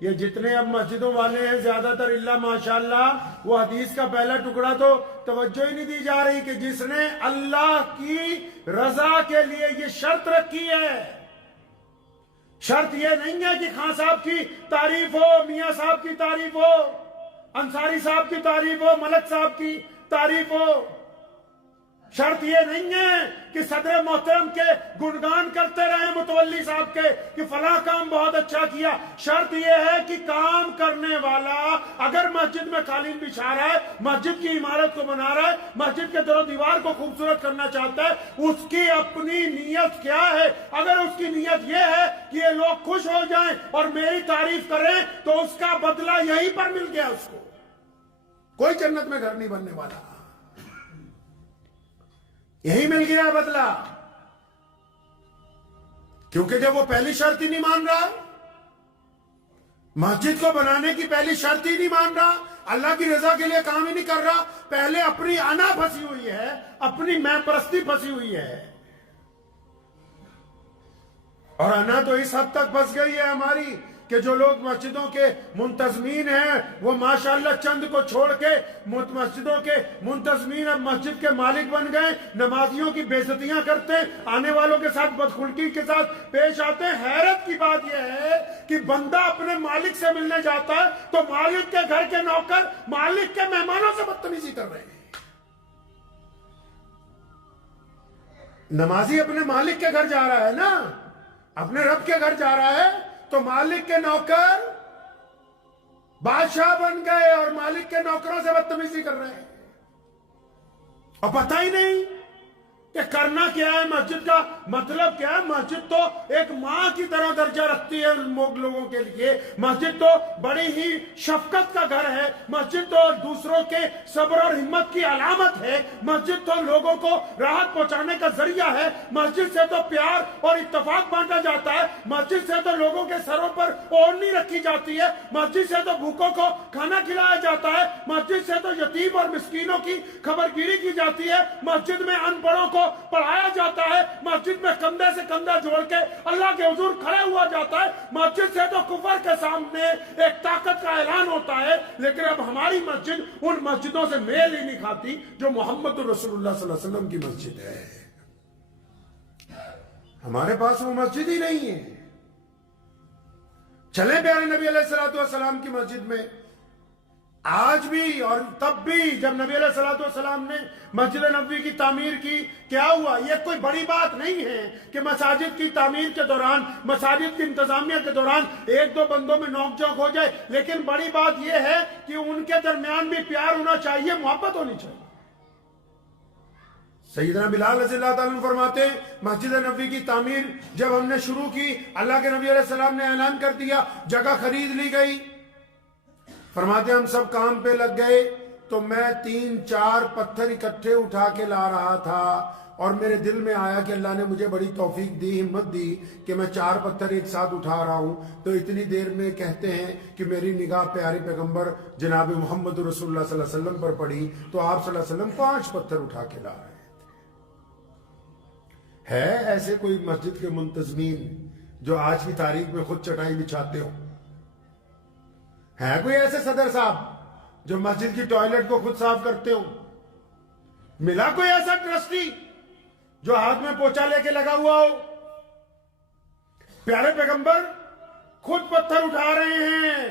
یہ جتنے اب مسجدوں والے ہیں زیادہ تر اللہ ماشاءاللہ وہ حدیث کا پہلا ٹکڑا تو توجہ ہی نہیں دی جا رہی کہ جس نے اللہ کی رضا کے لیے یہ شرط رکھی ہے. شرط یہ نہیں ہے کہ خان صاحب کی تعریف ہو، میاں صاحب کی تعریف ہو، انصاری صاحب کی تعریف ہو، ملک صاحب کی تعریف ہو. شرط یہ نہیں ہے کہ صدر محترم کے گنگان کرتے رہے متولی صاحب کے کہ فلاں کام بہت اچھا کیا. شرط یہ ہے کہ کام کرنے والا اگر مسجد میں قالین بچھا رہا ہے، مسجد کی عمارت کو بنا رہا ہے، مسجد کے در و دیوار کو خوبصورت کرنا چاہتا ہے، اس کی اپنی نیت کیا ہے. اگر اس کی نیت یہ ہے کہ یہ لوگ خوش ہو جائیں اور میری تعریف کریں تو اس کا بدلہ یہیں پر مل گیا. اس کو کوئی جنت میں گھر نہیں بننے والا، یہی مل گیا بدلہ. کیونکہ جب وہ پہلی شرط ہی نہیں مان رہا، مسجد کو بنانے کی پہلی شرط ہی نہیں مان رہا، اللہ کی رضا کے لیے کام ہی نہیں کر رہا، پہلے اپنی انا پھنسی ہوئی ہے، اپنی میں پرستی پھنسی ہوئی ہے. اور انا تو اس حد تک پھنس گئی ہے ہماری کہ جو لوگ مسجدوں کے منتظمین ہیں وہ ماشاءاللہ چند کو چھوڑ کے مسجدوں کے منتظمین اب مسجد کے مالک بن گئے، نمازیوں کی بے عزتیاں کرتے ہیں، آنے والوں کے ساتھ بدخلقی کے ساتھ پیش آتے ہیں. حیرت کی بات یہ ہے کہ بندہ اپنے مالک سے ملنے جاتا ہے تو مالک کے گھر کے نوکر مالک کے مہمانوں سے بدتمیزی کر رہے ہیں. نمازی اپنے مالک کے گھر جا رہا ہے نا، اپنے رب کے گھر جا رہا ہے، تو مالک کے نوکر بادشاہ بن گئے اور مالک کے نوکروں سے بدتمیزی کر رہے ہیں. اور پتہ ہی نہیں کہ کرنا کیا ہے. مسجد کا مطلب کیا ہے؟ مسجد تو ایک ماں کی طرح درجہ رکھتی ہے لوگوں کے لیے. مسجد تو بڑی ہی شفقت کا گھر ہے. مسجد تو دوسروں کے صبر اور ہمت کی علامت ہے. مسجد تو لوگوں کو راحت پہنچانے کا ذریعہ ہے. مسجد سے تو پیار اور اتفاق بانٹا جاتا ہے. مسجد سے تو لوگوں کے سروں پر اوڑھنی رکھی جاتی ہے. مسجد سے تو بھوکوں کو کھانا کھلایا جاتا ہے. مسجد سے تو یتیم اور مسکینوں کی خبر گیری کی جاتی ہے. مسجد میں ان پڑھوں کو پڑھایا جاتا ہے. مسجد میں کندھے سے کندھا جوڑ کے اللہ کے حضور کھڑے ہوا جاتا ہے. مسجد سے تو کفر کے سامنے ایک طاقت کا اعلان ہوتا ہے. لیکن اب ہماری مسجد ان مسجدوں سے میل ہی نہیں کھاتی جو محمد رسول اللہ صلی اللہ علیہ وسلم کی مسجد ہے. ہمارے پاس وہ مسجد ہی نہیں ہے. چلیں پیارے نبی علیہ السلام کی مسجد میں. آج بھی اور تب بھی جب نبی علیہ السلام نے مسجد نبوی کی تعمیر کی کیا ہوا؟ یہ کوئی بڑی بات نہیں ہے کہ مساجد کی تعمیر کے دوران، مساجد کی انتظامیہ کے دوران ایک دو بندوں میں نوک جھوک ہو جائے. لیکن بڑی بات یہ ہے کہ ان کے درمیان بھی پیار ہونا چاہیے، محبت ہونی چاہیے. سیدنا بلال رضی اللہ تعالیٰ عنہ فرماتے ہیں مسجد نبوی کی تعمیر جب ہم نے شروع کی، اللہ کے نبی علیہ السلام نے اعلان کر دیا، جگہ خرید لی گئی. فرماتے ہم سب کام پہ لگ گئے تو میں 3-4 پتھر اکٹھے اٹھا کے لا رہا تھا اور میرے دل میں آیا کہ اللہ نے مجھے بڑی توفیق دی، ہمت دی کہ میں 4 پتھر ایک ساتھ اٹھا رہا ہوں. تو اتنی دیر میں کہتے ہیں کہ میری نگاہ پیارے پیغمبر جناب محمد رسول اللہ صلی اللہ علیہ وسلم پر پڑی تو آپ صلی اللہ علیہ وسلم 5 پتھر اٹھا کے لا رہے تھے. ہے ایسے کوئی مسجد کے منتظمین جو آج کی تاریخ میں خود چٹائی بچھاتے ہو؟ ہے کوئی ایسے صدر صاحب جو مسجد کی ٹوائلٹ کو خود صاف کرتے ہو؟ ملا کوئی ایسا ٹرسٹی جو ہاتھ میں پوچھا لے کے لگا ہوا ہو؟ پیارے پیغمبر خود پتھر اٹھا رہے ہیں.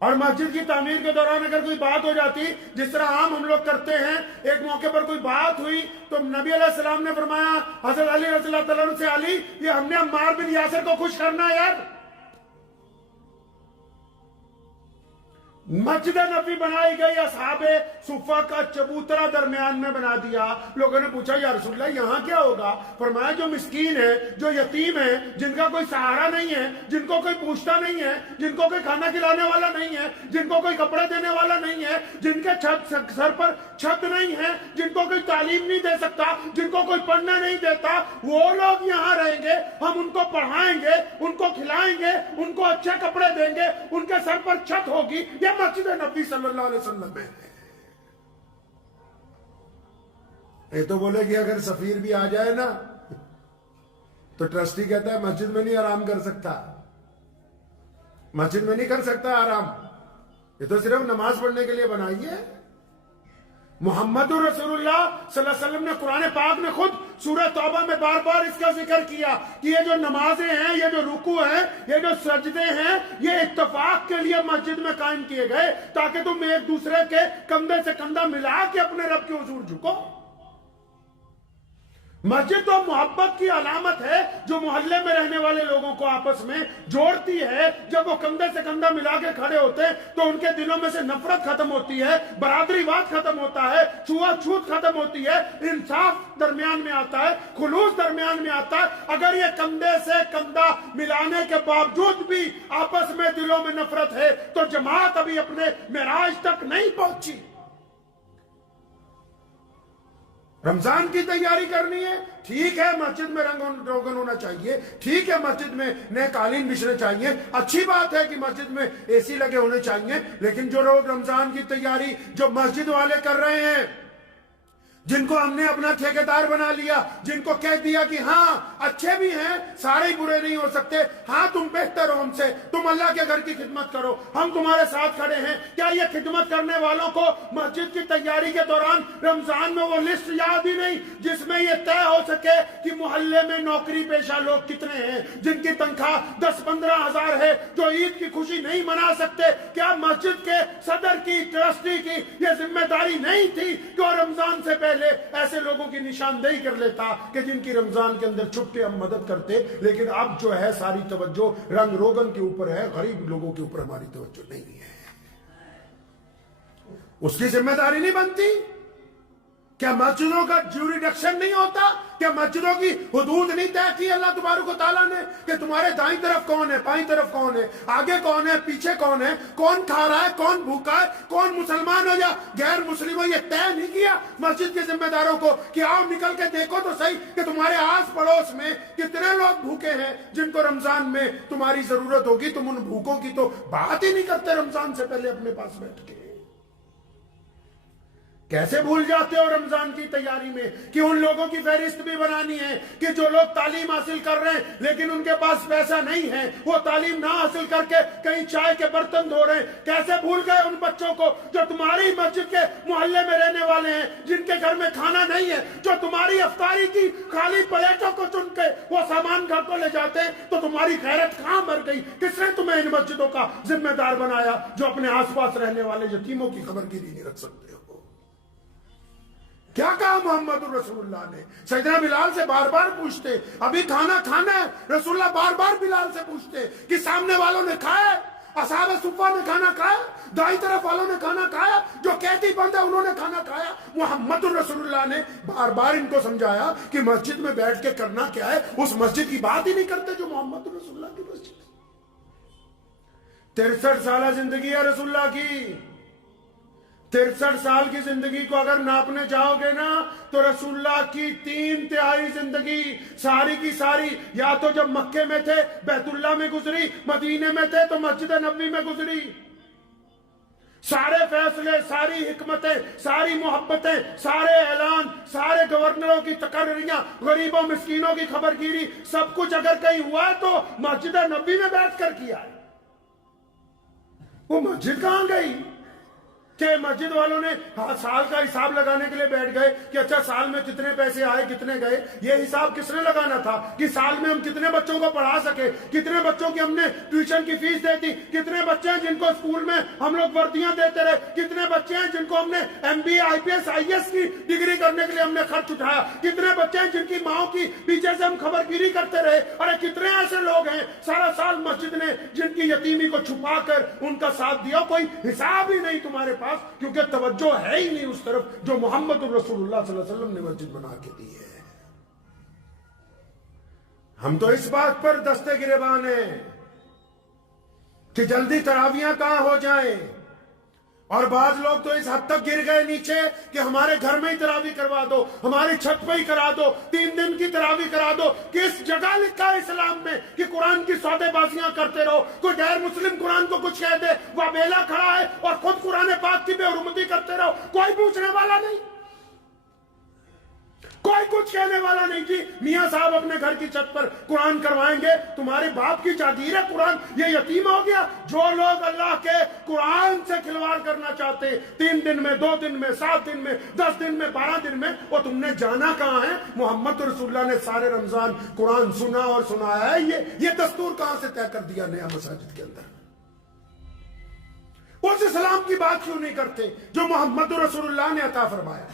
اور مسجد کی تعمیر کے دوران اگر کوئی بات ہو جاتی جس طرح عام ہم لوگ کرتے ہیں، ایک موقع پر کوئی بات ہوئی تو نبی علیہ السلام نے فرمایا حضرت علی رضی اللہ تعالیٰ عنہ سے، علی یہ ہم نے عمار بن یاسر کو خوش کرنا ہے یار. مسجد نبی بنائی گئی، اصحاب صفہ کا چبوترا درمیان میں بنا دیا. لوگوں نے پوچھا یا رسول اللہ یہاں کیا ہوگا؟ فرمایا جو مسکین ہے، جو یتیم ہے، جن کا کوئی سہارا نہیں ہے، جن کو کوئی پوچھتا نہیں ہے، جن کو کوئی کھانا کھلانے والا نہیں ہے، جن کو کوئی کپڑے دینے والا نہیں ہے، جن کے سر پر چھت نہیں ہے، جن کو کوئی تعلیم نہیں دے سکتا، جن کو کوئی پڑھنے نہیں دیتا، وہ لوگ یہاں رہیں گے. ہم ان کو پڑھائیں گے، ان کو کھلائیں گے، ان کو اچھے کپڑے دیں گے، ان کے سر پر چھت ہوگی. یہ مسجد نبی صلی اللہ علیہ وسلم ہے. یہ تو بولے کہ اگر سفیر بھی آ جائے نا تو ٹرسٹی کہتا ہے مسجد میں نہیں آرام کر سکتا. مسجد میں نہیں کر سکتا آرام، یہ تو صرف نماز پڑھنے کے لیے بنائی ہے۔ محمد رسول اللہ صلی اللہ علیہ وسلم نے قرآن پاک میں خود سورہ توبہ میں بار بار اس کا ذکر کیا کہ یہ جو نمازیں ہیں، یہ جو رکوع ہیں، یہ جو سجدے ہیں، یہ اتفاق کے لیے مسجد میں قائم کیے گئے تاکہ تم ایک دوسرے کے کندھے سے کندھا ملا کے اپنے رب کے حضور جھکو۔ مسجد تو محبت کی علامت ہے جو محلے میں رہنے والے لوگوں کو آپس میں جوڑتی ہے۔ جب وہ کندھے سے کندھا ملا کے کھڑے ہوتے ہیں تو ان کے دلوں میں سے نفرت ختم ہوتی ہے، برادری واد ختم ہوتا ہے، چھوت چھوت ختم ہوتی ہے، انصاف درمیان میں آتا ہے، خلوص درمیان میں آتا ہے۔ اگر یہ کندھے سے کندھا ملانے کے باوجود بھی آپس میں دلوں میں نفرت ہے تو جماعت ابھی اپنے معراج تک نہیں پہنچی۔ رمضان کی تیاری کرنی ہے، ٹھیک ہے مسجد میں رنگ روگن ہونا چاہیے، ٹھیک ہے مسجد میں نئے قالین بچھنے چاہیے، اچھی بات ہے کہ مسجد میں اے سی لگے ہونے چاہیے، لیکن جو لوگ رمضان کی تیاری جو مسجد والے کر رہے ہیں، جن کو ہم نے اپنا ٹھیکیدار بنا لیا، جن کو کہہ دیا کہ ہاں اچھے بھی ہیں، سارے ہی برے نہیں ہو سکتے، ہاں تم بہتر ہو ہم سے، تم اللہ کے گھر کی خدمت کرو، ہم تمہارے ساتھ کھڑے ہیں، کیا یہ خدمت کرنے والوں کو مسجد کی تیاری کے دوران رمضان میں وہ لسٹ یاد ہی نہیں جس میں یہ طے ہو سکے کہ محلے میں نوکری پیشہ لوگ کتنے ہیں جن کی تنخواہ 10-15 ہزار ہے جو عید کی خوشی نہیں منا سکتے؟ کیا مسجد کے صدر کی، ٹرسٹی کی یہ ذمہ داری نہیں تھی کہ وہ رمضان سے پہلے ایسے لوگوں کی نشاندہی کر لیتا کہ جن کی رمضان کے اندر چھپ کے ہم مدد کرتے؟ لیکن اب جو ہے ساری توجہ رنگ روگن کے اوپر ہے، غریب لوگوں کے اوپر ہماری توجہ نہیں ہے۔ اس کی ذمہ داری نہیں بنتی؟ کیا مسجدوں کا جیوریڈکشن نہیں ہوتا؟ کیا مسجدوں کی حدود نہیں طے کی اللہ تبارک و تعالیٰ نے کہ تمہارے دائیں طرف کون ہے، بائیں طرف کون ہے، آگے کون ہے، پیچھے کون ہے، کون کھا رہا ہے، کون بھوکا ہے، کون مسلمان ہو یا غیر مسلم ہو؟ یہ طے نہیں کیا مسجد کے ذمہ داروں کو کہ آؤ نکل کے دیکھو تو صحیح کہ تمہارے آس پڑوس میں کتنے لوگ بھوکے ہیں جن کو رمضان میں تمہاری ضرورت ہوگی؟ تم ان بھوکوں کی تو بات ہی نہیں کرتے رمضان سے پہلے اپنے پاس بیٹھ کے۔ کیسے بھول جاتے ہو رمضان کی تیاری میں کہ ان لوگوں کی فہرست بھی بنانی ہے کہ جو لوگ تعلیم حاصل کر رہے ہیں لیکن ان کے پاس پیسہ نہیں ہے، وہ تعلیم نہ حاصل کر کے کہیں چائے کے برتن دھو رہے ہیں۔ کیسے بھول گئے ان بچوں کو جو تمہاری مسجد کے محلے میں رہنے والے ہیں، جن کے گھر میں کھانا نہیں ہے، جو تمہاری افطاری کی خالی پلیٹوں کو چن کے وہ سامان گھر کو لے جاتے ہیں؟ تو تمہاری غیرت کہاں مر گئی؟ کس نے تمہیں ان مسجدوں کا ذمہ دار بنایا جو اپنے آس پاس رہنے والے یتیموں کی خبر گیری نہیں رکھ سکتے ہو؟ کیا کہا محمد رسول اللہ نے؟ سیدنا بلال سے بار بار پوچھتے ابھی کھانا کھانا ہے، رسول اللہ بار بار بلال سے پوچھتے کہ سامنے والوں نے کھایا، اصحاب صفہ نے کھانا کھایا، دائیں طرف والوں نے کھانا کھایا، جو قیدی بند ہے انہوں نے کھانا کھایا؟ محمد رسول اللہ نے بار بار ان کو سمجھایا کہ مسجد میں بیٹھ کے کرنا کیا ہے، اس مسجد کی بات ہی نہیں کرتے جو محمد رسول اللہ کی مسجد ہے۔ 63 سالہ زندگی ہے رسول اللہ کی، 63 سال کی زندگی کو اگر ناپنے جاؤ گے نا تو رسول اللہ کی 3/3 زندگی ساری کی ساری یا تو جب مکے میں تھے بیت اللہ میں گزری، مدینے میں تھے تو مسجد نبوی میں گزری۔ سارے فیصلے، ساری حکمتیں، ساری محبتیں، سارے اعلان، سارے گورنروں کی تقرریاں، غریبوں مسکینوں کی خبر گیری، سب کچھ اگر کہیں ہوا ہے تو مسجد نبوی میں بیٹھ کر کیا ہے۔ وہ مسجد کہاں گئی کہ مسجد والوں نے سال کا حساب لگانے کے لیے بیٹھ گئے کہ اچھا سال میں کتنے پیسے آئے کتنے گئے؟ یہ حساب کس نے لگانا تھا کہ سال میں ہم کتنے بچوں کو پڑھا سکے، کتنے بچوں کی ہم نے ٹیوشن کی فیس دی تھی، کتنے بچے ہیں جن کو اسکول میں ہم لوگ وردیاں دیتے رہے، کتنے بچے ہیں جن کو ہم نے MBA IPS IAS کی ڈگری کرنے کے لیے ہم نے خرچ اٹھایا، کتنے بچے ہیں جن کی ماں کی پیچھے سے ہم خبر گیری کرتے رہے، اور کتنے ایسے لوگ ہیں سارا سال مسجد نے جن کی یتیمی کو چھپا کر ان کا ساتھ دیا۔ کوئی حساب ہی نہیں تمہارے پاس کیونکہ توجہ ہے ہی نہیں اس طرف جو محمد رسول اللہ صلی اللہ علیہ وسلم نے مسجد بنا کے دی ہے۔ ہم تو اس بات پر دستے گریبان ہیں کہ جلدی تراویاں کہاں ہو جائیں، اور بعض لوگ تو اس حد تک گر گئے نیچے کہ ہمارے گھر میں ہی تراویح کروا دو، ہماری چھت پہ ہی کرا دو، 3 دن کی تراویح کرا دو۔ کس جگہ لکھا ہے اسلام میں کہ قرآن کی سودے بازیاں کرتے رہو؟ کوئی غیر مسلم قرآن کو کچھ کہہ دے وہ بیلا کھڑا ہے اور خود قرآن پاک کی بے حرمتی کرتے رہو، کوئی پوچھنے والا نہیں، کوئی کچھ کہنے والا نہیں جی میاں صاحب اپنے گھر کی چھت پر قرآن کروائیں گے، تمہارے باپ کی جاگیر ہے قرآن، یہ یتیم ہو گیا؟ جو لوگ اللہ کے قرآن سے کھلواڑ کرنا چاہتے 3 دن میں، 2 دن میں، 7 دن میں، 10 دن میں، 12 دن میں، وہ تم نے جانا کہاں ہے؟ محمد رسول اللہ نے سارے رمضان قرآن سنا اور سنایا ہے، یہ دستور کہاں سے طے کر دیا نیا مساجد کے اندر؟ اس اسلام کی بات کیوں نہیں کرتے جو محمد رسول اللہ نے عطا فرمایا؟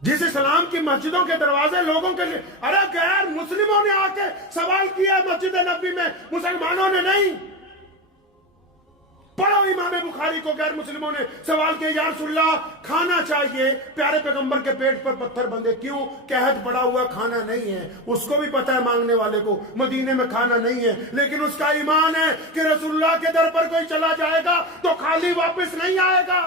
جس اسلام کی مسجدوں کے دروازے لوگوں کے لیے، ارے غیر مسلموں نے آ کے سوال کیا مسجد نبوی میں، مسلمانوں نے نہیں۔ پڑھو امام بخاری کو، غیر مسلموں نے سوال کیا یا رسول اللہ کھانا چاہیے، پیارے پیغمبر کے پیٹ پر پتھر بندھے، کیوں؟ قحط پڑا ہوا کھانا نہیں ہے، اس کو بھی پتہ ہے مانگنے والے کو مدینے میں کھانا نہیں ہے، لیکن اس کا ایمان ہے کہ رسول اللہ کے در پر کوئی چلا جائے گا تو خالی واپس نہیں آئے گا۔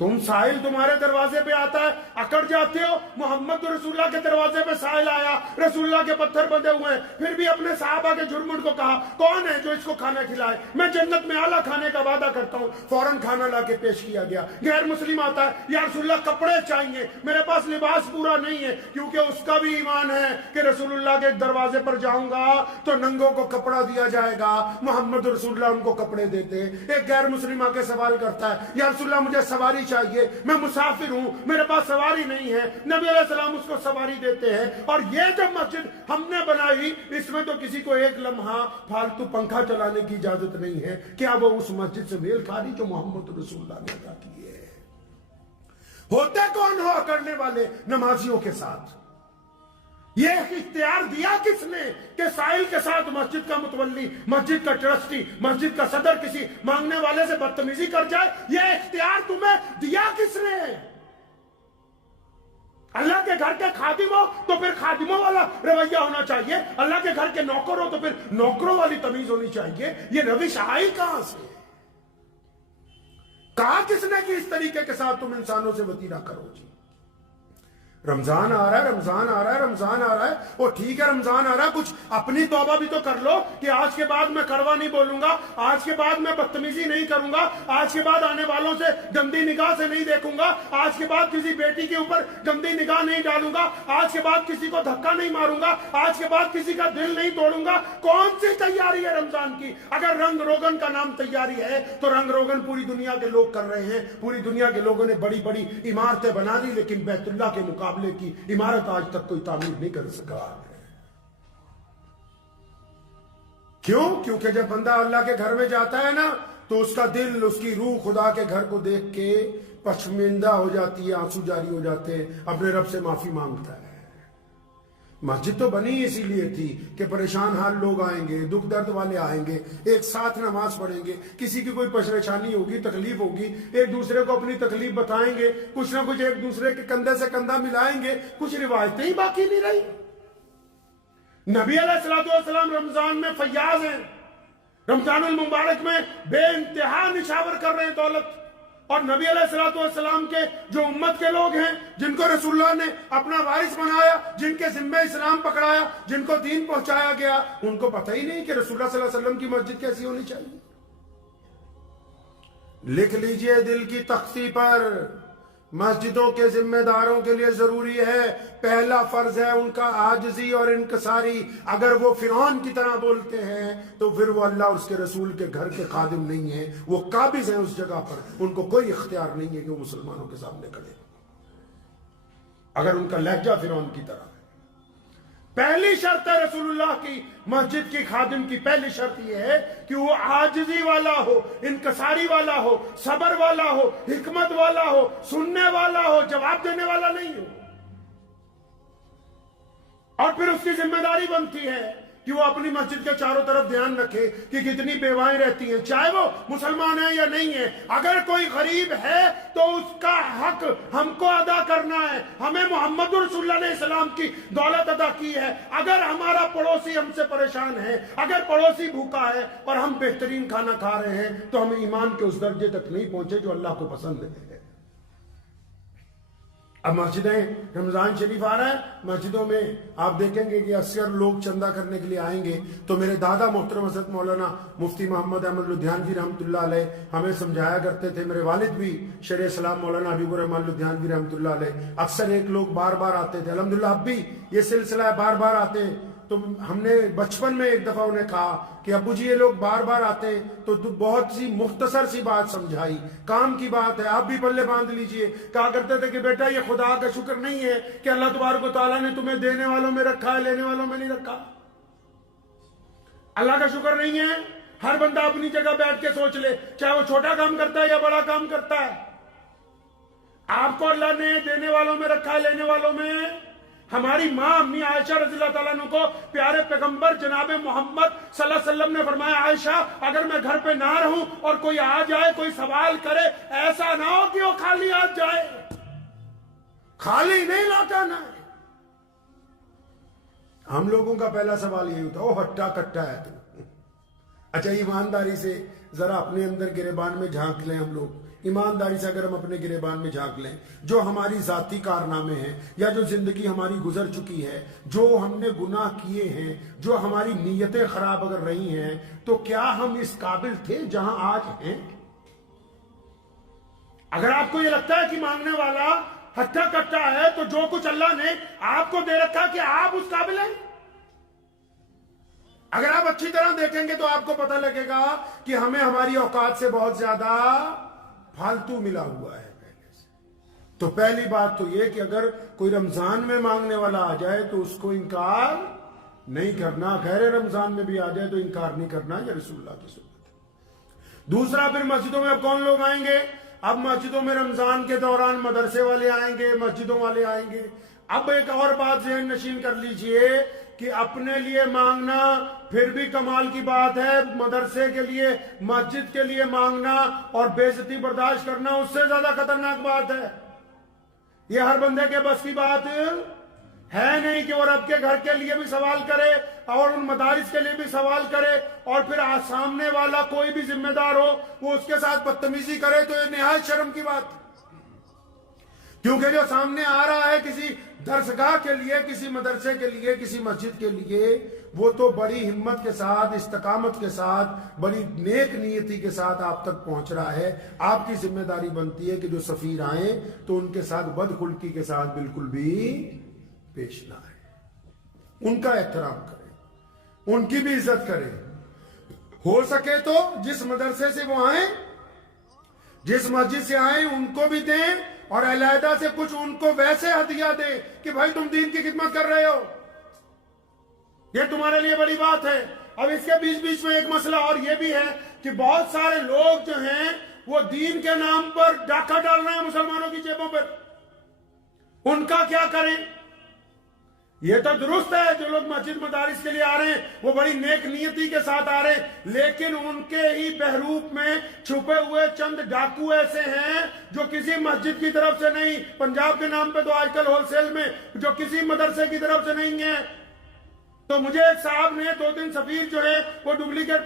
تم سائل تمہارے دروازے پہ آتا ہے اکڑ جاتے ہو، محمد رسول اللہ کے دروازے پہ سائل آیا، رسول اللہ کے پتھر بندھے ہوئے ہیں، پھر بھی اپنے صحابہ کے جھرمٹ کو کہا کون ہے جو اس کو کھانا کھلائے، میں جنت میں اعلیٰ کھانے کا وعدہ کرتا ہوں، فوراً کھانا لا کے پیش کیا گیا۔ غیر مسلم آتا ہے یا رسول اللہ کپڑے چاہیے، میرے پاس لباس پورا نہیں ہے، کیونکہ اس کا بھی ایمان ہے کہ رسول اللہ کے دروازے پر جاؤں گا تو ننگوں کو کپڑا دیا جائے گا، محمد رسول اللہ ان کو کپڑے دیتے۔ ایک غیر مسلم آ کے سوال کرتا ہے یا رسول اللہ مجھے سواری چاہیے، میں مسافر ہوں، میرے پاس سواری نہیں ہے، نبی علیہ السلام اس کو سواری دیتے ہیں۔ اور یہ جو مسجد ہم نے بنائی اس میں تو کسی کو ایک لمحہ فالتو پنکھا چلانے کی اجازت نہیں ہے، کیا وہ اس مسجد سے میل کھا رہی جو محمد رسول اللہ نے عطا کی ہے؟ ہوتے کون ہوا کرنے والے نمازیوں کے ساتھ؟ یہ اختیار دیا کس نے کہ سائل کے ساتھ مسجد کا متولی، مسجد کا ٹرسٹی، مسجد کا صدر کسی مانگنے والے سے بدتمیزی کر جائے؟ یہ اختیار تمہیں دیا کس نے؟ اللہ کے گھر کے خادم ہو تو پھر خادموں والا رویہ ہونا چاہیے، اللہ کے گھر کے نوکر ہو تو پھر نوکروں والی تمیز ہونی چاہیے۔ یہ روش آئی کہاں سے؟ کہا کس نے کہ اس طریقے کے ساتھ تم انسانوں سے وطیرہ کرو؟ جی رمضان آ رہا ہے، رمضان آ رہا ہے، رمضان آ رہا ہے، اور ٹھیک ہے رمضان آ رہا ہے، کچھ اپنی توبہ بھی تو کر لو کہ آج کے بعد میں کڑوا نہیں بولوں گا، آج کے بعد میں بدتمیزی نہیں کروں گا، آج کے بعد آنے والوں سے گندی نگاہ سے نہیں دیکھوں گا، آج کے بعد کسی بیٹی کے اوپر گندی نگاہ نہیں ڈالوں گا، آج کے بعد کسی کو دھکا نہیں ماروں گا، آج کے بعد کسی کا دل نہیں توڑوں گا۔ کون سی تیاری ہے رمضان کی؟ اگر رنگ روگن کا نام تیاری ہے تو رنگ روگن پوری دنیا کے لوگ کر رہے ہیں، پوری دنیا کے لوگوں نے بڑی بڑی عمارتیں بنا لی، لیکن بیت اللہ کے مقابلے کی عمارت آج تک کوئی تعمیر نہیں کر سکا۔ کیوں؟ کیونکہ جب بندہ اللہ کے گھر میں جاتا ہے نا تو اس کا دل، اس کی روح خدا کے گھر کو دیکھ کے پشماندہ ہو جاتی ہے، آنسو جاری ہو جاتے ہیں، اپنے رب سے معافی مانگتا ہے۔ مسجد تو بنی اسی لیے تھی کہ پریشان حال لوگ آئیں گے، دکھ درد والے آئیں گے، ایک ساتھ نماز پڑھیں گے، کسی کی کوئی پریشانی ہوگی، تکلیف ہوگی، ایک دوسرے کو اپنی تکلیف بتائیں گے، کچھ نہ کچھ ایک دوسرے کے کندھے سے کندھا ملائیں گے، کچھ روایتیں ہی باقی نہیں رہی۔ نبی علیہ السلام رمضان میں فیاض ہیں، رمضان المبارک میں بے انتہا نشاور کر رہے ہیں دولت، اور نبی علیہ السلام کے جو امت کے لوگ ہیں جن کو رسول اللہ نے اپنا وارث بنایا، جن کے ذمہ اسلام پکڑایا، جن کو دین پہنچایا گیا، ان کو پتہ ہی نہیں کہ رسول اللہ صلی اللہ علیہ وسلم کی مسجد کیسی ہونی چاہیے۔ لکھ لیجئے دل کی تختی پر، مسجدوں کے ذمہ داروں کے لیے ضروری ہے، پہلا فرض ہے ان کا عاجزی اور انکساری۔ اگر وہ فرعون کی طرح بولتے ہیں تو پھر وہ اللہ اور اس کے رسول کے گھر کے خادم نہیں ہیں، وہ قابض ہیں اس جگہ پر، ان کو کوئی اختیار نہیں ہے کہ وہ مسلمانوں کے سامنے کھڑے۔ اگر ان کا لہجہ فرعون کی طرح ہے، پہلی شرط ہے رسول اللہ کی مسجد کی خادم کی پہلی شرط یہ ہے کہ وہ عاجزی والا ہو، انکساری والا ہو، صبر والا ہو، حکمت والا ہو، سننے والا ہو، جواب دینے والا نہیں ہو۔ اور پھر اس کی ذمہ داری بنتی ہے کہ وہ اپنی مسجد کے چاروں طرف دھیان رکھے کہ کتنی بیوائیں رہتی ہیں، چاہے وہ مسلمان ہیں یا نہیں ہیں۔ اگر کوئی غریب ہے تو اس کا حق ہم کو ادا کرنا ہے، ہمیں محمد رسول اللہ نے اسلام کی دولت ادا کی ہے۔ اگر ہمارا پڑوسی ہم سے پریشان ہے، اگر پڑوسی بھوکا ہے اور ہم بہترین کھانا کھا رہے ہیں تو ہم ایمان کے اس درجے تک نہیں پہنچے جو اللہ کو پسند ہے۔ اب مسجدیں رمضان شریف آ رہا ہے، مسجدوں میں آپ دیکھیں گے کہ اکثر لوگ چندہ کرنے کے لیے آئیں گے. تو میرے دادا محترم حضرت مولانا مفتی محمد احمد لدھیانوی رحمۃ اللہ علیہ ہمیں سمجھایا کرتے تھے. میرے والد بھی شیخ اسلام مولانا حبیب الرحمن لدھیانوی رحمۃ اللہ علیہ اکثر ایک لوگ بار بار آتے تھے. الحمدللہ اب بھی یہ سلسلہ ہے، بار بار آتے ہیں. تو ہم نے بچپن میں ایک دفعہ انہیں کہا کہ ابو جی یہ لوگ بار بار آتے ہیں، تو بہت سی مختصر سی بات سمجھائی، کام کی بات ہے، آپ بھی پلے باندھ لیجئے. کہا کرتے تھے کہ بیٹا یہ خدا کا شکر نہیں ہے کہ اللہ تبارک و تعالیٰ نے تمہیں دینے والوں میں رکھا ہے، لینے والوں میں نہیں رکھا. اللہ کا شکر نہیں ہے. ہر بندہ اپنی جگہ بیٹھ کے سوچ لے، چاہے وہ چھوٹا کام کرتا ہے یا بڑا کام کرتا ہے. آپ کو اللہ نے دینے والوں میں رکھا ہے، لینے والوں میں. ہماری ماں امی عائشہ رضی اللہ تعالیٰ عنہ کو پیارے پیغمبر جناب محمد صلی اللہ علیہ وسلم نے فرمایا، عائشہ اگر میں گھر پہ نہ رہوں اور کوئی آ جائے، کوئی سوال کرے، ایسا نہ ہو کہ وہ خالی آ جائے. خالی نہیں لوٹانا ہے. ہم لوگوں کا پہلا سوال یہی ہوتا ہے، وہ ہٹا کٹا ہے تو. اچھا ایمانداری سے ذرا اپنے اندر گریبان میں جھانک لیں. ہم لوگ ایمانداری سے اگر ہم اپنے گریبان میں جھانک لیں، جو ہماری ذاتی کارنامے ہیں یا جو زندگی ہماری گزر چکی ہے، جو ہم نے گناہ کیے ہیں، جو ہماری نیتیں خراب اگر رہی ہیں، تو کیا ہم اس قابل تھے جہاں آج ہیں؟ اگر آپ کو یہ لگتا ہے کہ مانگنے والا ہٹا کٹا ہے، تو جو کچھ اللہ نے آپ کو دے رکھا کہ آپ اس قابل ہیں. اگر آپ اچھی طرح دیکھیں گے تو آپ کو پتہ لگے گا کہ ہمیں ہماری اوقات سے بہت زیادہ فالتو ملا ہوا ہے پہلے سے. تو پہلی بات تو یہ کہ اگر کوئی رمضان میں مانگنے والا آ جائے تو اس کو انکار نہیں کرنا. غیر رمضان میں بھی آ جائے تو انکار نہیں کرنا، یہ رسول اللہ کی سنت ہے. دوسرا، پھر مسجدوں میں اب کون لوگ آئیں گے؟ اب مسجدوں میں رمضان کے دوران مدرسے والے آئیں گے، مسجدوں والے آئیں گے. اب ایک اور بات ذہن نشین کر لیجئے کہ اپنے لیے مانگنا پھر بھی کمال کی بات ہے، مدرسے کے لیے، مسجد کے لیے مانگنا اور بے عزتی برداشت کرنا اس سے زیادہ خطرناک بات ہے. یہ ہر بندے کے بس کی بات ہے نہیں کہ وہ رب کے گھر کے لیے بھی سوال کرے اور ان مدارس کے لیے بھی سوال کرے، اور پھر سامنے والا کوئی بھی ذمہ دار ہو وہ اس کے ساتھ بدتمیزی کرے. تو یہ نہایت شرم کی بات، کیونکہ جو سامنے آ رہا ہے کسی درسگاہ کے لیے، کسی مدرسے کے لیے، کسی مسجد کے لیے، وہ تو بڑی ہمت کے ساتھ، استقامت کے ساتھ، بڑی نیک نیتی کے ساتھ آپ تک پہنچ رہا ہے. آپ کی ذمہ داری بنتی ہے کہ جو سفیر آئیں تو ان کے ساتھ بدخلقی کے ساتھ بالکل بھی پیش نہ آئے، ان کا احترام کریں، ان کی بھی عزت کریں. ہو سکے تو جس مدرسے سے وہ آئیں، جس مسجد سے آئیں، ان کو بھی دیں، اور علیحدہ سے کچھ ان کو ویسے ہدیہ دیں کہ بھائی تم دین کی خدمت کر رہے ہو، یہ تمہارے لیے بڑی بات ہے. اب اس کے بیچ میں ایک مسئلہ اور یہ بھی ہے کہ بہت سارے لوگ جو ہیں وہ دین کے نام پر ڈاکہ ڈال رہے ہیں مسلمانوں کی جیبوں پر. ان کا کیا کریں؟ یہ تو درست ہے جو لوگ مسجد مدارس کے لیے آ رہے ہیں وہ بڑی نیک نیتی کے ساتھ آ رہے ہیں، لیکن ان کے ہی بہروپ میں چھپے ہوئے چند ڈاکو ایسے ہیں جو کسی مسجد کی طرف سے نہیں، پنجاب کے نام پہ تو آج کل ہول سیل میں، جو کسی مدرسے کی طرف سے نہیں ہیں. تو مجھے ایک صاحب نے 2-3 سفیر جو ہے وہ ڈپلیکیٹ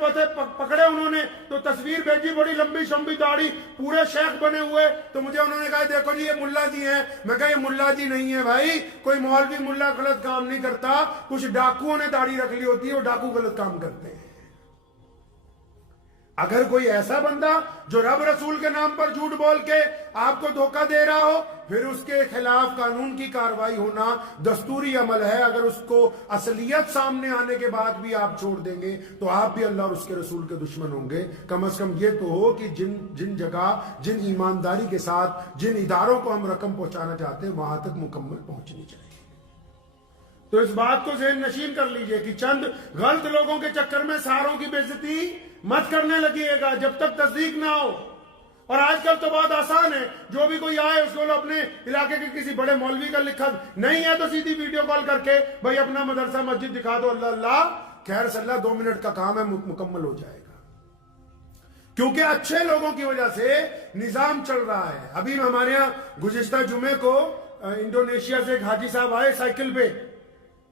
پکڑے، انہوں نے تو تصویر بھیجی، بڑی لمبی شمبی داڑھی، پورے شیخ بنے ہوئے. تو مجھے انہوں نے کہا دیکھو جی یہ ملا جی ہیں. میں کہا یہ ملا جی نہیں ہے بھائی، کوئی مولوی ملا غلط کام نہیں کرتا، کچھ ڈاکوؤں نے داڑھی رکھ لی ہوتی ہے، وہ ڈاکو غلط کام کرتے ہیں. اگر کوئی ایسا بندہ جو رب رسول کے نام پر جھوٹ بول کے آپ کو دھوکہ دے رہا ہو، پھر اس کے خلاف قانون کی کارروائی ہونا دستوری عمل ہے. اگر اس کو اصلیت سامنے آنے کے بعد بھی آپ چھوڑ دیں گے تو آپ بھی اللہ اور اس کے رسول کے دشمن ہوں گے. کم از کم یہ تو ہو کہ جن جگہ، جن ایمانداری کے ساتھ، جن اداروں کو ہم رقم پہنچانا چاہتے ہیں وہاں تک مکمل پہنچنی چاہیے. تو اس بات کو ذہن نشین کر لیجئے کہ چند غلط لوگوں کے چکر میں ساروں کی بے عزتی مت کرنے لگیے گا جب تک تصدیق نہ ہو. اور آج کل تو بہت آسان ہے، جو بھی کوئی آئے اس کو اپنے علاقے کے کسی بڑے مولوی کا لکھا نہیں ہے تو سیدھی ویڈیو کال کر کے بھائی اپنا مدرسہ مسجد دکھا دو، اللہ اللہ خیر صلی اللہ 2 منٹ کا کام ہے، مکمل ہو جائے گا. کیونکہ اچھے لوگوں کی وجہ سے نظام چل رہا ہے. ابھی ہمارے یہاں گزشتہ جمعے کو انڈونیشیا سے ایک حاجی صاحب آئے سائیکل پہ،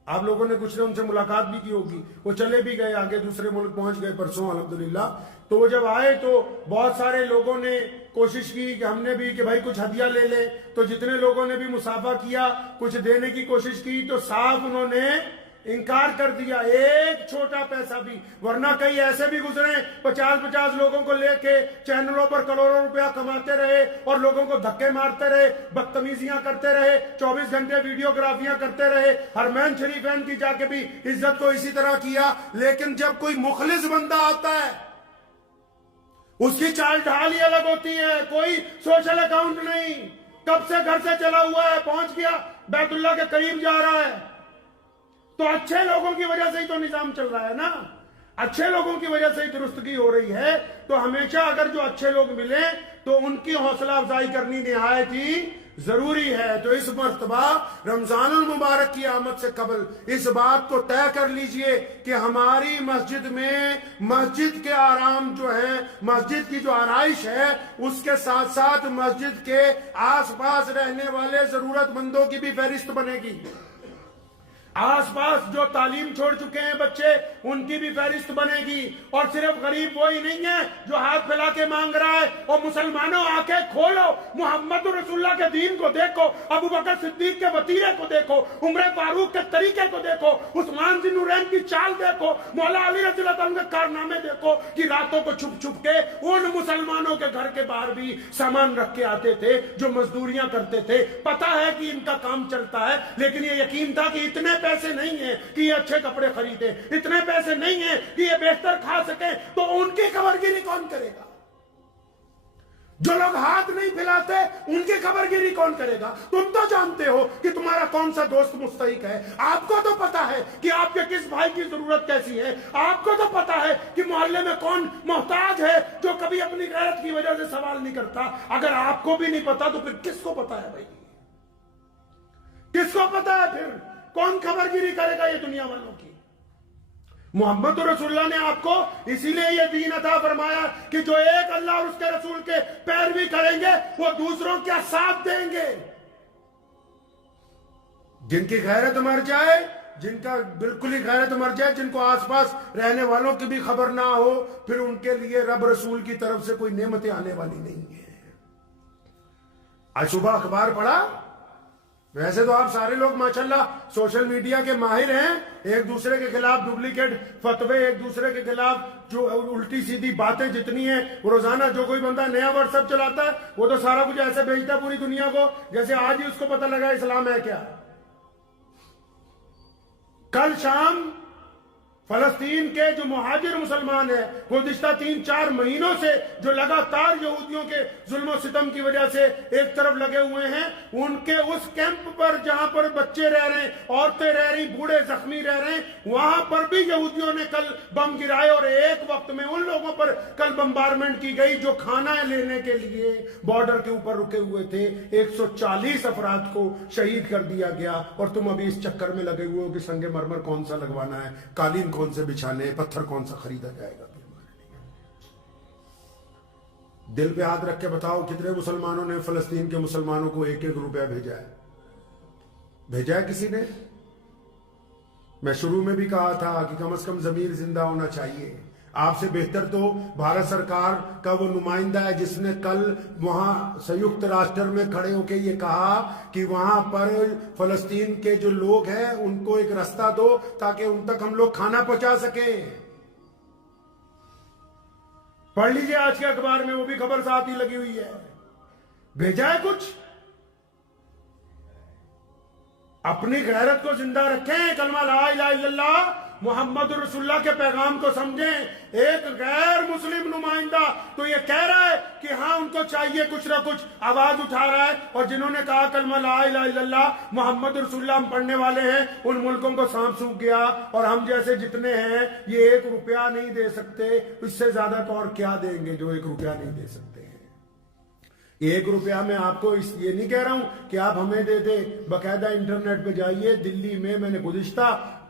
آپ لوگوں نے کچھ نے ان سے ملاقات بھی کی ہوگی، وہ چلے بھی گئے آگے، دوسرے ملک پہنچ گئے پرسوں الحمدللہ۔ تو وہ جب آئے تو بہت سارے لوگوں نے کوشش کی کہ ہم نے بھی کہ بھائی کچھ ہدیہ لے لے، تو جتنے لوگوں نے بھی مسافہ کیا، کچھ دینے کی کوشش کی، تو صاف انہوں نے انکار کر دیا، ایک چھوٹا پیسہ بھی۔ ورنہ کئی ایسے بھی گزرے 50 لوگوں کو لے کے چینلوں پر کروڑوں روپیہ کماتے رہے اور لوگوں کو دھکے مارتے رہے، بدتمیزیاں کرتے رہے، 24 گھنٹے ویڈیوگرافیاں کرتے رہے، حرمین شریفین کی جا کے بھی عزت کو اسی طرح کیا۔ لیکن جب کوئی مخلص بندہ آتا ہے اس کی چال ڈھال ہی الگ ہوتی ہے، کوئی سوشل اکاؤنٹ نہیں، کب سے گھر سے چلا ہوا ہے، پہنچ گیا بیت اللہ کے قریب جا رہا ہے۔ تو اچھے لوگوں کی وجہ سے ہی تو نظام چل رہا ہے نا، اچھے لوگوں کی وجہ سے ہی درستگی ہو رہی ہے۔ تو ہمیشہ اگر جو اچھے لوگ ملیں تو ان کی حوصلہ افزائی کرنی نہایت ہی ضروری ہے۔ تو اس مرتبہ رمضان المبارک کی آمد سے قبل اس بات کو طے کر لیجئے کہ ہماری مسجد میں مسجد کے آرام جو ہیں، مسجد کی جو آرائش ہے، اس کے ساتھ ساتھ مسجد کے آس پاس رہنے والے ضرورت مندوں کی بھی فہرست بنے گی۔ آس پاس جو تعلیم چھوڑ چکے ہیں بچے، ان کی بھی فہرست بنے گی۔ اور صرف غریب وہی نہیں ہے جو ہاتھ پھیلا کے مانگ رہا ہے، اور مسلمانوں آنکھیں کھولو، محمد رسول اللہ کے دین کو دیکھو، ابو بکر صدیق کے وطیرے کو دیکھو، عمر فاروق کے طریقے کو دیکھو، عثمان ذی النورین کی چال دیکھو، مولا علی رضی اللہ عنہ کے کارنامے دیکھو کہ راتوں کو چھپ چھپ کے ان مسلمانوں کے گھر کے باہر بھی سامان رکھ کے آتے تھے جو مزدوریاں کرتے تھے۔ پتہ ہے کہ ان کا کام چلتا ہے، لیکن یہ یقین تھا کہ اتنے پیسے نہیں ہیں کہ یہ اچھے کپڑے خریدیں، اتنے پیسے نہیں ہیں کہ یہ بہتر کھا سکیں، تو ان کی خبر گیری کون کرے گا؟ جو لوگ ہاتھ نہیں پھیلاتے ان کی خبر گیری کون کرے گا؟ تم تو جانتے ہو کہ تمہارا کون سا دوست مستحق ہے، آپ کو تو پتا ہے کہ آپ کے کس بھائی کی ضرورت کیسی ہے، آپ کو تو پتا ہے کہ محلے میں کون محتاج ہے جو کبھی اپنی غیرت کی وجہ سے سوال نہیں کرتا۔ اگر آپ کو بھی نہیں پتا تو پھر کس کو پتا ہے بھائی؟ کس کو پتا ہے پھر؟ کون خبر گیری کرے گا یہ دنیا والوں کی؟ محمد رسول اللہ نے آپ کو اسی لیے یہ دین عطا فرمایا کہ جو ایک اللہ اور اس کے رسول کے پیروی کریں گے وہ دوسروں کا ساتھ دیں گے۔ جن کی غیرت مر جائے، جن کا بالکل ہی غیرت مر جائے، جن کو آس پاس رہنے والوں کی بھی خبر نہ ہو، پھر ان کے لیے رب رسول کی طرف سے کوئی نعمتیں آنے والی نہیں ہیں۔ آج صبح اخبار پڑھا، ویسے تو آپ سارے لوگ ماشاءاللہ سوشل میڈیا کے ماہر ہیں، ایک دوسرے کے خلاف ڈپلیکیٹ فتوے، ایک دوسرے کے خلاف جو الٹی سیدھی باتیں جتنی ہیں، روزانہ جو کوئی بندہ نیا واٹس ایپ چلاتا ہے وہ تو سارا کچھ ایسے بھیجتا ہے پوری دنیا کو جیسے آج ہی اس کو پتہ لگا اسلام ہے کیا۔ کل شام فلسطین کے جو مہاجر مسلمان ہیں، گزشتہ 3-4 مہینوں سے جو لگاتار یہودیوں کے ظلم و ستم کی وجہ سے ایک طرف لگے ہوئے ہیں، ان کے اس کیمپ پر جہاں پر بچے رہ رہے ہیں، عورتیں رہ رہی، بوڑھے زخمی رہ رہے ہیں، وہاں پر بھی یہودیوں نے کل بم گرائے، اور ایک وقت میں ان لوگوں پر کل بمبارمنٹ کی گئی جو کھانا لینے کے لیے بارڈر کے اوپر رکے ہوئے تھے۔ 140 افراد کو شہید کر دیا گیا، اور تم ابھی اس چکر میں لگے ہوئے ہو کہ سنگ مرمر کون سا لگوانا ہے، قالین کون سے بچھانے، پتھر کون سا خریدا جائے گا۔ دل پہ ہاتھ رکھ کے بتاؤ کتنے مسلمانوں نے فلسطین کے مسلمانوں کو 1-1 روپیہ بھیجا ہے؟ بھیجا ہے کسی نے؟ میں شروع میں بھی کہا تھا کہ کم از کم ضمیر زندہ ہونا چاہیے۔ آپ سے بہتر تو بھارت سرکار کا وہ نمائندہ ہے جس نے کل وہاں سیکت راشٹر میں کھڑے ہو کے یہ کہا کہ وہاں پر فلسطین کے جو لوگ ہیں ان کو ایک راستہ دو تاکہ ان تک ہم لوگ کھانا پہنچا سکیں۔ پڑھ لیجئے آج کے اخبار میں، وہ بھی خبر ساتھ ہی لگی ہوئی ہے۔ بھیجا ہے کچھ؟ اپنی غیرت کو زندہ رکھیں، کلمہ لا الہ الا اللہ محمد رسول اللہ کے پیغام کو سمجھیں۔ ایک غیر مسلم نمائندہ تو یہ کہہ رہا ہے کہ ہاں ان کو چاہیے کچھ نہ کچھ، آواز اٹھا رہا ہے، اور جنہوں نے کہا کلمہ لا الہ الا اللہ محمد رسول اللہ ہم پڑھنے والے ہیں، ان ملکوں کو سانپ سونکھ گیا، اور ہم جیسے جتنے ہیں یہ 1 روپیہ نہیں دے سکتے، اس سے زیادہ تو اور کیا دیں گے جو 1 روپیہ نہیں دے سکتے ہیں۔ 1 روپیہ میں آپ کو یہ نہیں کہہ رہا ہوں کہ آپ ہمیں دے دیں، باقاعدہ انٹرنیٹ پہ جائیے، دلی میں نے گزشتہ